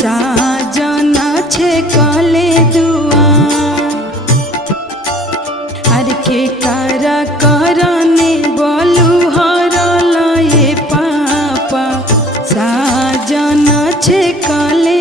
साजन छे कले दुआ आर के कारा करने बोलू हरल ये पापा साजन छे कले